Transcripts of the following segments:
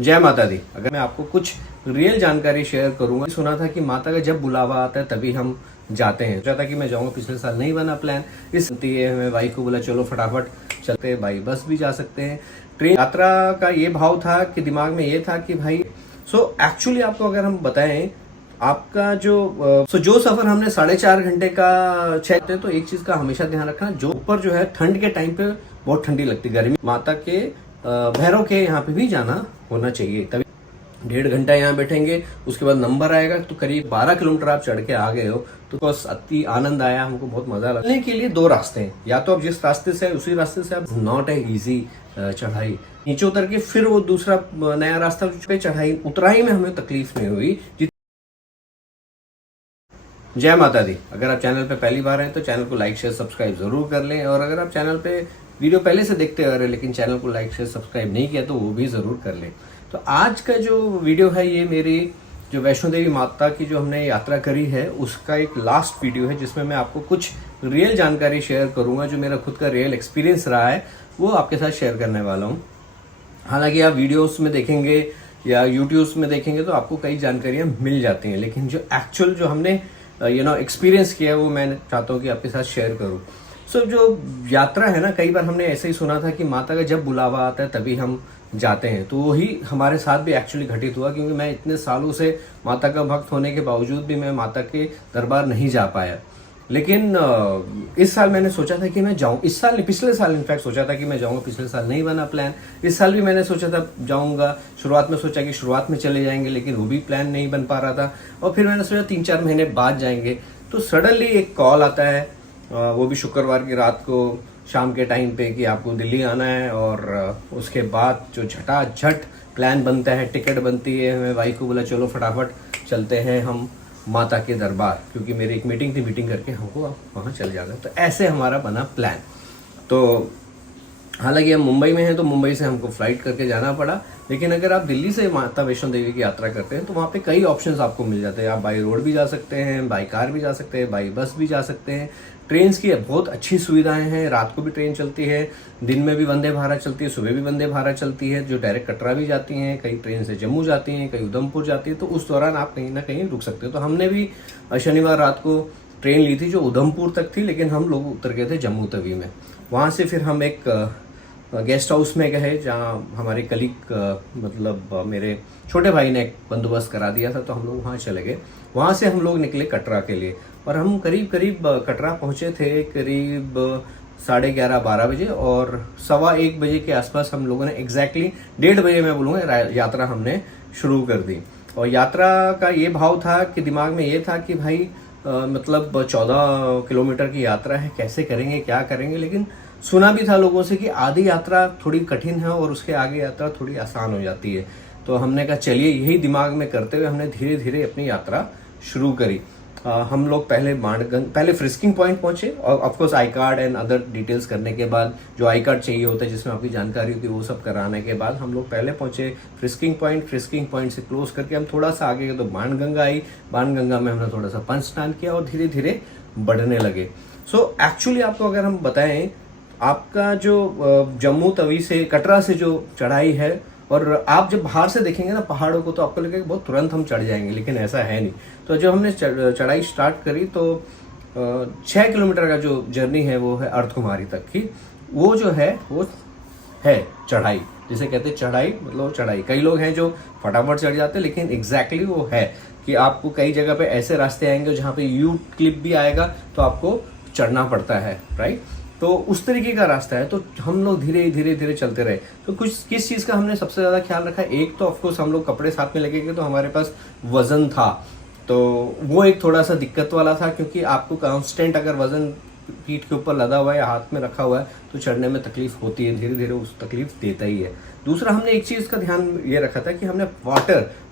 जय माता दी। अगर मैं आपको कुछ रियल जानकारी शेयर करूंगा, सुना था कि माता का जब बुलावा आता है तभी हम जाते हैं। सोचा था कि मैं जाऊंगा, पिछले साल नहीं बना प्लान। इस मैं भाई को बोला चलो फटाफट चलते हैं, भाई बस भी जा सकते हैं। ट्रेन यात्रा का ये भाव था कि दिमाग में ये था कि भाई एक्चुअली आपको अगर हम बताएं, आपका जो सफर हमने 4.5 घंटे का तो एक चीज का हमेशा ध्यान रखना, जो ऊपर जो है ठंड के टाइम पे बहुत ठंडी लगती, गर्मी माता के भैरव के यहाँ पे भी जाना होना चाहिए। तभी 1.5 घंटा यहाँ बैठेंगे, उसके बाद नंबर आएगा तो करीब 12 किलोमीटर आप चढ़ के आ गए हो। तो बस अति आनंद आया, हमको बहुत मजा लगा। चलने के लिए 2 रास्ते हैं, या तो आप जिस रास्ते से उसी रास्ते से आप, नॉट ए इजी चढ़ाई, नीचे उतर के फिर वो दूसरा नया रास्ता पे चढ़ाई, उतराई में हमें तकलीफ नहीं हुई। जय माता दी। अगर आप चैनल पे पहली बार हैं तो चैनल को लाइक शेयर सब्सक्राइब जरूर कर लें, और अगर आप चैनल पे वीडियो पहले से देखते आ रहे हैं लेकिन चैनल को लाइक शेयर सब्सक्राइब नहीं किया तो वो भी जरूर कर लें। तो आज का जो वीडियो है ये मेरी जो वैष्णो देवी माता की जो हमने यात्रा करी है उसका एक लास्ट वीडियो है, जिसमें मैं आपको कुछ रियल जानकारी शेयर करूंगा, जो मेरा खुद का रियल एक्सपीरियंस रहा है वो आपके साथ शेयर करने वाला हूँ। हालांकि आप वीडियोस में देखेंगे या यूट्यूब में देखेंगे तो आपको कई जानकारियां मिल जाती हैं, लेकिन जो एक्चुअल जो हमने एक्सपीरियंस किया है वो मैं चाहता हूँ कि आपके साथ शेयर करूँ। जो यात्रा है ना, कई बार हमने ऐसे ही सुना था कि माता का जब बुलावा आता है तभी हम जाते हैं, तो वही हमारे साथ भी एक्चुअली घटित हुआ। क्योंकि मैं इतने सालों से माता का भक्त होने के बावजूद भी मैं माता के दरबार नहीं जा पाया। लेकिन इस साल मैंने सोचा था कि मैं जाऊं, इस साल नहीं पिछले साल इनफैक्ट सोचा था कि मैं जाऊंगा, पिछले साल नहीं बना प्लान। इस साल भी मैंने सोचा था जाऊंगा, शुरुआत में सोचा कि शुरुआत में चले जाएंगे, लेकिन वो भी प्लान नहीं बन पा रहा था। और फिर मैंने सोचा 3-4 महीने बाद जाएंगे। तो सडनली एक कॉल आता है, वो भी शुक्रवार की रात को शाम के टाइम पे, कि आपको दिल्ली आना है। और उसके बाद जो झटाझट प्लान बनता है, टिकट बनती है। मैं भाई को बोला चलो फटाफट चलते हैं हम माता के दरबार, क्योंकि मेरी एक मीटिंग थी, मीटिंग करके हमको वहाँ चल जाना। तो ऐसे हमारा बना प्लान। तो हालांकि हम मुंबई में हैं तो मुंबई से हमको फ्लाइट करके जाना पड़ा, लेकिन अगर आप दिल्ली से माता वैष्णो देवी की यात्रा करते हैं तो वहाँ पे कई ऑप्शंस आपको मिल जाते हैं। आप बाई रोड भी जा सकते हैं, बाई कार भी जा सकते हैं, बाई बस भी जा सकते हैं। ट्रेन की बहुत अच्छी सुविधाएं हैं, रात को भी ट्रेन चलती है, दिन में भी वंदे भारत चलती है, सुबह भी वंदे भारत चलती है, जो डायरेक्ट कटरा भी जाती हैं, कई ट्रेन से जम्मू जाती हैं, कई उधमपुर जाती है। तो उस दौरान आप कहीं ना कहीं रुक सकते हो। तो हमने भी शनिवार रात को ट्रेन ली थी जो उधमपुर तक थी, लेकिन हम लोग उतर गए थे जम्मू तवी में। वहाँ से फिर हम एक गेस्ट हाउस में गए, जहाँ हमारे कलीग मतलब मेरे छोटे भाई ने एक बंदोबस्त करा दिया था, तो हम लोग वहाँ चले गए। वहाँ से हम लोग निकले कटरा के लिए, और हम करीब कटरा पहुँचे थे करीब 11:30-12 बजे, और 1:15 बजे के आसपास हम लोगों ने एग्जैक्टली 1:30 बजे मैं बोलूँगा यात्रा हमने शुरू कर दी। और यात्रा का ये भाव था कि दिमाग में ये था कि भाई मतलब 14 किलोमीटर की यात्रा है, कैसे करेंगे, क्या करेंगे। लेकिन सुना भी था लोगों से कि आधी यात्रा थोड़ी कठिन है और उसके आगे यात्रा थोड़ी आसान हो जाती है। तो हमने कहा चलिए, यही दिमाग में करते हुए हमने धीरे धीरे अपनी यात्रा शुरू करी। हम लोग पहले फ्रिस्किंग पॉइंट पहुंचे, और of course I card and other details करने के बाद, जो आई कार्ड चाहिए होता है जिसमें आपकी जानकारी होती है, वो सब कराने के बाद हम लोग पहले पहुंचे फ्रिस्किंग पॉइंट से क्लोज करके हम थोड़ा सा आगे गए तो बाणगंगा आई। बाणगंगा में हमने थोड़ा सा पंच स्नान किया और धीरे धीरे बढ़ने लगे। एक्चुअली आपको अगर हम बताएं, आपका जो जम्मू तवी से कटरा से जो चढ़ाई है, और आप जब बाहर से देखेंगे ना पहाड़ों को, तो आपको लगेगा बहुत तुरंत हम चढ़ जाएंगे, लेकिन ऐसा है नहीं। तो जब हमने चढ़ाई स्टार्ट करी तो 6 किलोमीटर का जो जर्नी है वो है अर्धकुमारी तक की। वो जो है वो है चढ़ाई, जिसे कहते हैं चढ़ाई, मतलब चढ़ाई। कई लोग हैं जो फटाफट चढ़ जाते हैं, लेकिन एग्जैक्टली वो है कि आपको कई जगह पे ऐसे रास्ते आएंगे जहाँ पे यू क्लिप भी आएगा, तो आपको चढ़ना पड़ता है, राइट। तो उस तरीके का रास्ता है। तो हम लोग धीरे धीरे चलते रहे। तो किस चीज़ का हमने सबसे ज़्यादा ख्याल रखा, एक तो ऑफकोर्स हम लोग कपड़े साथ में लेके गए, तो हमारे पास वजन था, तो वो एक थोड़ा सा दिक्कत वाला था, क्योंकि आपको कांस्टेंट अगर वजन पीठ के ऊपर लदा हुआ है या हाथ में रखा हुआ है तो चढ़ने में तकलीफ होती है, धीरे धीरे उस तकलीफ देता ही है। दूसरा, हमने एक चीज़ का ध्यान ये रखा था कि हमने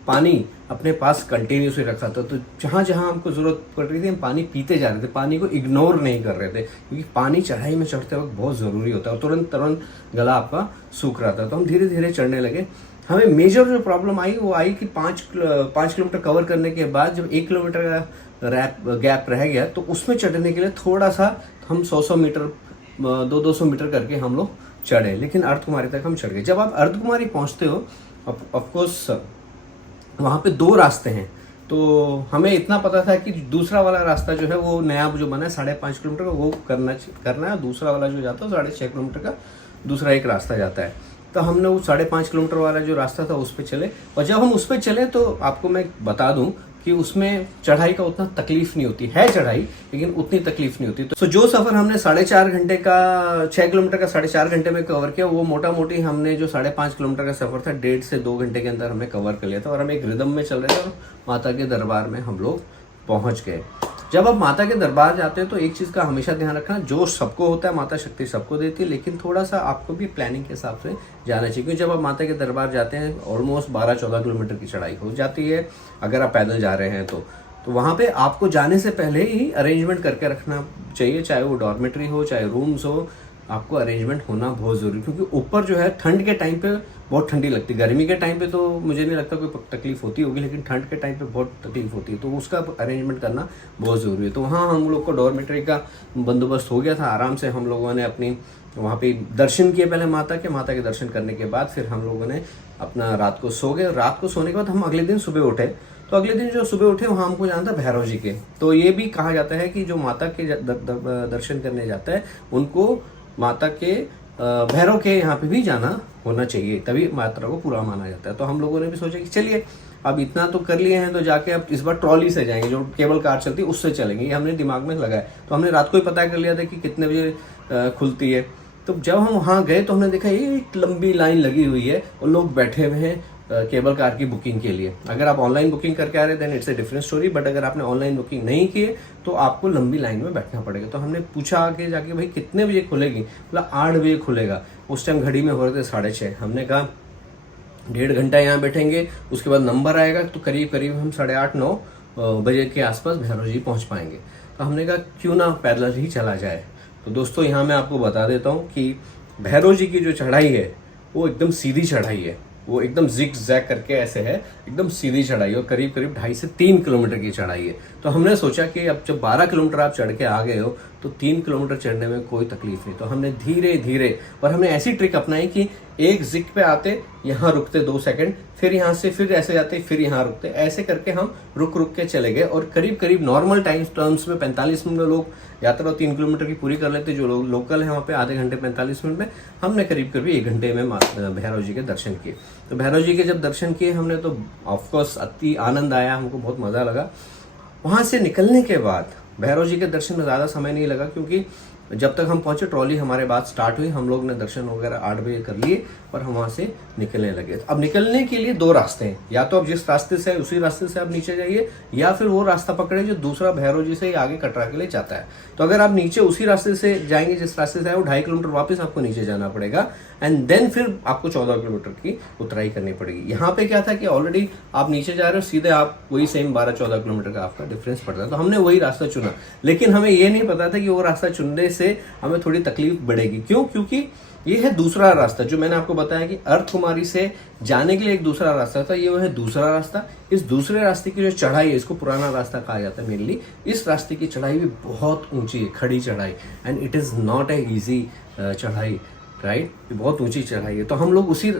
पानी अपने पास कंटिन्यूसली रखा था। तो जहाँ जहाँ हमको जरूरत पड़ रही थी हम पानी पीते जा रहे थे, पानी को इग्नोर नहीं कर रहे थे, क्योंकि पानी चढ़ाई में चढ़ते वक्त बहुत ज़रूरी होता है, और तुरंत गला आपका सूख रहा था। तो हम धीरे धीरे चढ़ने लगे। हमें मेजर जो प्रॉब्लम आई वो आई कि 5 किलोमीटर कवर करने के बाद जब 1 किलोमीटर का गैप रह गया, तो उसमें चढ़ने के लिए थोड़ा सा हम 100 मीटर 200 मीटर करके हम लोग चढ़े, लेकिन अर्धकुमारी तक हम चढ़ गए। जब आप अर्धकुमारी पहुंचते हो ऑफ कोर्स वहाँ पे 2 रास्ते हैं, तो हमें इतना पता था कि दूसरा वाला रास्ता जो है वो नया जो बना है 5.5 किलोमीटर का, वो करना है। दूसरा वाला जो जाता है 6.5 किलोमीटर का दूसरा एक रास्ता जाता है। तो हमने वो 5.5 किलोमीटर वाला जो रास्ता था उस पर चले, और जब हम उस पर चले तो आपको मैं बता दूं कि उसमें चढ़ाई का उतना तकलीफ नहीं होती है, चढ़ाई लेकिन उतनी तकलीफ नहीं होती। तो जो सफर हमने 4.5 घंटे का 6 किलोमीटर का 4.5 घंटे में कवर किया, वो मोटा मोटी हमने जो 5.5 किलोमीटर का सफर था 1.5 से 2 घंटे के अंदर हमें कवर कर लिया था। और हम एक रिदम में चल रहे थे और माता के दरबार में हम लोग पहुंच गए। जब आप माता के दरबार जाते हैं तो एक चीज का हमेशा ध्यान रखना, जो सबको होता है माता शक्ति सबको देती है, लेकिन थोड़ा सा आपको भी प्लानिंग के हिसाब से जाना चाहिए। क्योंकि जब आप माता के दरबार जाते हैं ऑलमोस्ट 12-14 किलोमीटर की चढ़ाई हो जाती है अगर आप पैदल जा रहे हैं तो वहां पे आपको जाने से पहले ही अरेंजमेंट करके रखना चाहिए, चाहे वो डॉर्मेट्री हो चाहे रूम्स हो, आपको अरेंजमेंट होना बहुत जरूरी। क्योंकि ऊपर जो है ठंड के टाइम पे बहुत ठंडी लगती है, गर्मी के टाइम पे तो मुझे नहीं लगता कोई तकलीफ होती होगी, लेकिन ठंड के टाइम पे बहुत तकलीफ होती है, तो उसका अरेंजमेंट करना बहुत ज़रूरी है। तो वहाँ हम लोग को डॉर्मेट्री का बंदोबस्त हो गया था, आराम से हम लोगों ने अपनी वहाँ पे दर्शन किए पहले माता के दर्शन करने के बाद फिर हम लोगों ने अपना रात को सो गए। रात को सोने के बाद हम अगले दिन सुबह उठे, तो अगले दिन जो सुबह उठे वहाँ हमको जाना था भैरव जी के। तो ये भी कहा जाता है कि जो माता के दर्शन करने जाता है उनको माता के भैरव के यहाँ पे भी जाना होना चाहिए, तभी यात्रा को पूरा माना जाता है। तो हम लोगों ने भी सोचा कि चलिए अब इतना तो कर लिए हैं तो जाके अब इस बार ट्रॉली से जाएंगे, जो केबल कार चलती है उससे चलेंगे, ये हमने दिमाग में लगाया। तो हमने रात को ही पता कर लिया था कि कितने बजे खुलती है। तो जब हम वहाँ गए तो हमने देखा एक लंबी लाइन लगी हुई है और लोग बैठे हुए हैं केबल कार की बुकिंग के लिए। अगर आप ऑनलाइन बुकिंग करके आ रहे हैं then it's a different story, but अगर आपने ऑनलाइन बुकिंग नहीं किए तो आपको लंबी लाइन में बैठना पड़ेगा। तो हमने पूछा आगे जाके भाई कितने बजे खुलेगी, बोला 8 बजे खुलेगा। उस टाइम घड़ी में हो रहे थे 6:30। हमने कहा 1.5 घंटा यहाँ बैठेंगे, उसके बाद नंबर आएगा तो करीब करीब हम 8:30-9 बजे के आसपास भैरव जी पहुंच पाएंगे। तो हमने कहा क्यों ना पैदल ही चला जाए। तो दोस्तों यहाँ मैं आपको बता देता हूँ कि भैरव जी की जो चढ़ाई है वो एकदम सीधी चढ़ाई है, वो एकदम जिग जैग करके ऐसे है, एकदम सीधी चढ़ाई और करीब करीब 2.5 से 3 किलोमीटर की चढ़ाई है। तो हमने सोचा कि अब जब 12 किलोमीटर आप चढ़ के आ गए हो तो 3 किलोमीटर चढ़ने में कोई तकलीफ नहीं। तो हमने धीरे धीरे, और हमने ऐसी ट्रिक अपनाई कि एक जिग पे आते यहाँ रुकते 2 सेकंड, फिर यहाँ से फिर ऐसे जाते फिर यहाँ रुकते, ऐसे करके हम रुक रुक के चले गए। और करीब करीब नॉर्मल टाइम टर्म्स में 45 मिनट में लोग यात्रा 3 किलोमीटर की पूरी कर लेते, जो लोग लोकल है वहाँ पे आधे घंटे 45 मिनट में, हमने करीब करीब 1 घंटे में भैरव जी के दर्शन किए। तो भैरव जी के जब दर्शन किए हमने तो ऑफकोर्स अति आनंद आया, हमको बहुत मजा लगा। वहां से निकलने के बाद भैरव जी के दर्शन में ज्यादा समय नहीं लगा, क्योंकि जब तक हम पहुंचे ट्रॉली हमारे बाद स्टार्ट हुई, हम लोग ने दर्शन वगैरह 8 बजे कर लिए और हम वहां से निकलने लगे। अब निकलने के लिए 2 रास्ते हैं, या तो आप जिस रास्ते से है उसी रास्ते से आप नीचे जाइए, या फिर वो रास्ता पकड़े जो दूसरा भैरव जी से आगे कटरा के लिए जाता है। तो अगर आप नीचे उसी रास्ते से जाएंगे जिस रास्ते से है, वो 2.5 किलोमीटर वापस आपको नीचे जाना पड़ेगा, एंड देन फिर आपको 14 किलोमीटर की उतराई करनी पड़ेगी। यहाँ पे क्या था कि ऑलरेडी आप नीचे जा रहे हो, सीधे आप वही सेम 12-14 किलोमीटर का आपका डिफरेंस पड़ता है। तो हमने वही रास्ता चुना, लेकिन हमें ये नहीं पता था कि वो रास्ता चुनने से हमें थोड़ी तकलीफ बढ़ेगी। क्यों? क्योंकि ये है दूसरा रास्ता, जो मैंने आपको बताया कि अर्थ कुमारी से जाने के लिए एक दूसरा रास्ता था, ये वो है दूसरा रास्ता। इस दूसरे रास्ते की जो चढ़ाई है, इसको पुराना रास्ता कहा जाता है मेनली। इस रास्ते की चढ़ाई भी बहुत ऊंची है, खड़ी चढ़ाई, and it is not a easy चढ़ाई, राइट। बहुत ऊंची चढ़ाई है। तो हम लोग उसी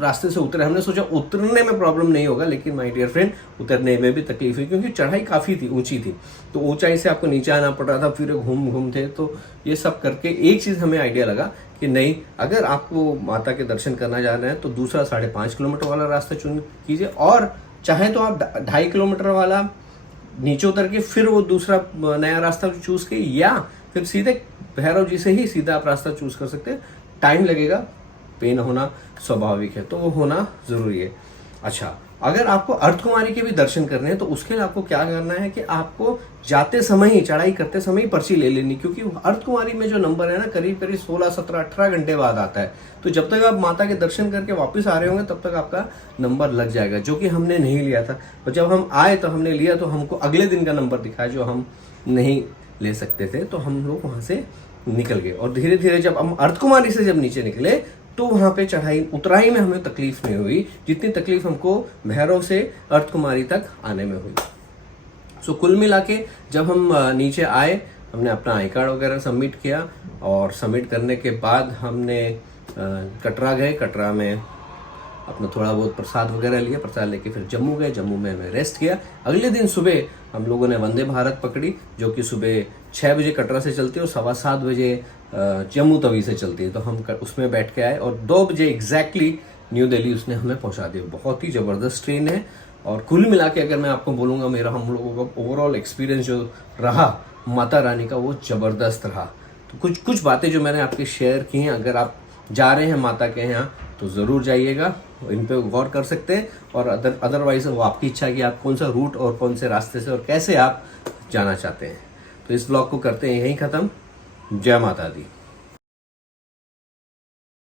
रास्ते से उतरे। हमने सोचा उतरने में प्रॉब्लम नहीं होगा, लेकिन माय डियर फ्रेंड उतरने में भी तकलीफ हुई, क्योंकि चढ़ाई काफी थी, ऊंची थी। तो ऊंचाई से आपको नीचे आना पड़ रहा था, फिर घूम थे। तो ये सब करके एक चीज हमें आइडिया लगा कि नहीं, अगर आपको माता के दर्शन करना जा रहे हैं तो दूसरा 5.5 किलोमीटर वाला रास्ता चुन कीजिए, और चाहे तो आप 2.5 किलोमीटर वाला नीचे उतर के फिर वो दूसरा नया रास्ता चूज के, या फिर सीधे भैरव जी से ही सीधा आप रास्ता चूज कर सकते हैं। टाइम लगेगा, पेन होना स्वाभाविक है, तो वो होना जरूरी है। अच्छा, अगर आपको अर्धकुमारी के भी दर्शन करने हैं तो उसके लिए आपको क्या करना है कि आपको जाते समय ही, चढ़ाई करते समय ही पर्ची ले लेनी, क्योंकि अर्धकुमारी में जो नंबर है ना, करीब करीब 16, 17, 18 घंटे बाद आता है। तो जब तक आप माता के दर्शन करके वापस आ रहे होंगे तब तक आपका नंबर लग जाएगा, जो कि हमने नहीं लिया था। और जब हम आए तो हमने लिया तो हमको अगले दिन का नंबर दिखाया, जो हम नहीं ले सकते थे। तो हम लोग वहां से निकल गए, और धीरे धीरे जब हम अर्धकुमारी से जब नीचे निकले तो वहां पे चढ़ाई उतराई में हमें तकलीफ नहीं हुई जितनी तकलीफ हमको भैरव से अर्धकुमारी तक आने में हुई। सो कुल मिला के जब हम नीचे आए, हमने अपना आई कार्ड वगैरह सबमिट किया, और सबमिट करने के बाद हमने कटरा गए। कटरा में अपना थोड़ा बहुत प्रसाद वगैरह लिया, प्रसाद लेके फिर जम्मू गए। जम्मू में हमें रेस्ट किया। अगले दिन सुबह हम लोगों ने वंदे भारत पकड़ी, जो कि सुबह 6 बजे कटरा से चलती है और 7:15 बजे जम्मू तवी से चलती है। तो हम उसमें बैठ के आए और 2 बजे एग्जैक्टली न्यू दिल्ली उसने हमें पहुंचा दिया। बहुत ही ज़बरदस्त ट्रेन है। और कुल मिला के अगर मैं आपको बोलूँगा, मेरा हम लोगों का ओवरऑल एक्सपीरियंस जो रहा माता रानी का, वो ज़बरदस्त रहा। तो कुछ बातें जो मैंने आपके शेयर की हैं, अगर आप जा रहे हैं माता के यहाँ तो ज़रूर जाइएगा, इन पे गौर कर सकते हैं। और अदरवाइज वो आपकी इच्छा है कि आप कौन सा रूट और कौन से रास्ते से और कैसे आप जाना चाहते हैं। तो इस ब्लॉग को करते हैं यहीं ख़त्म। जय माता दी।